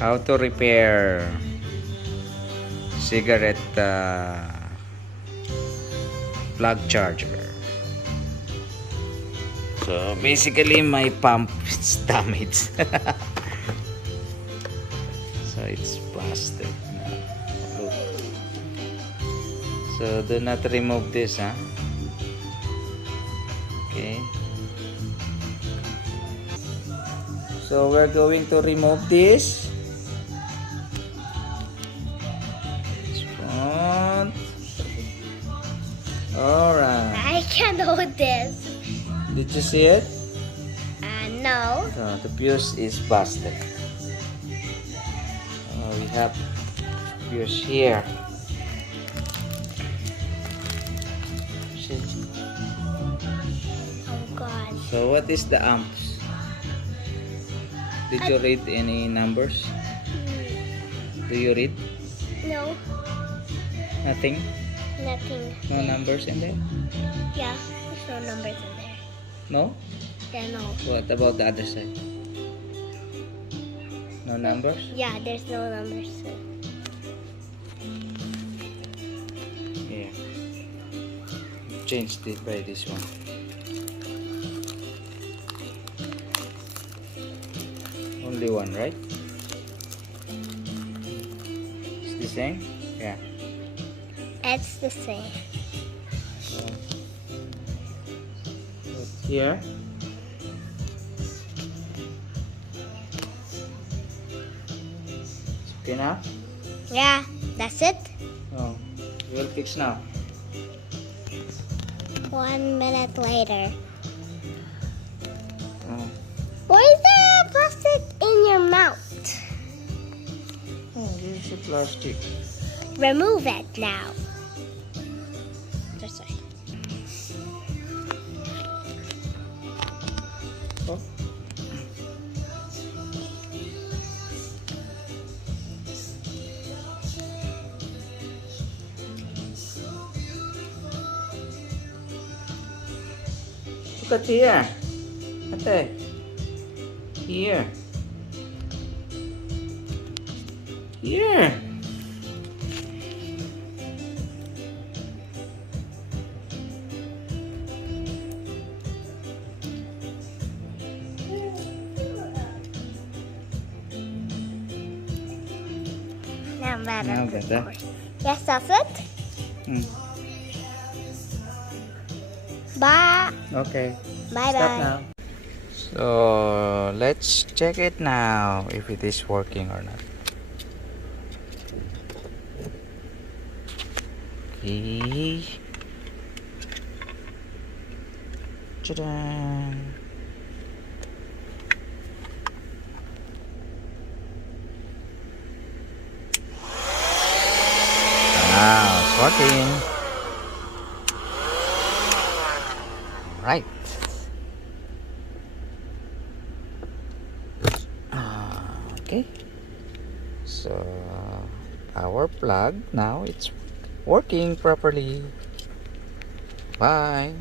How to repair cigarette plug charger. So basically my pump is damaged. So it's busted now. Look. So do not remove this, huh? Okay. So we're going to remove this. Front. Alright. I can't hold this. Did you see it? No. So the fuse is busted. We have fuse here. Oh God. So what is the amps? Did you read any numbers? Do you read? No. Nothing? Nothing. No numbers in there? Yeah. There's no numbers in there. No? Yeah, no. What about the other side? No numbers? Yeah, there's no numbers. Yeah. Changed it by this one. Only one, right? It's the same? Yeah. It's the same. So, put here. It's okay now? Yeah, that's it. Oh, we'll fix now. 1 minute later. Oh, Why is there a plastic in your mouth? this is a plastic. Remove it now. This way. Oh. Look at here. Ate. Here. Here. Now better. Now better. Yes, that's it. Hmm. Bye. Okay. Bye Stop bye. now. So let's check it now if it is working or not. Okay. Ta-da! Wow, it's working. Right. Okay. So our plug now it's working properly. Bye.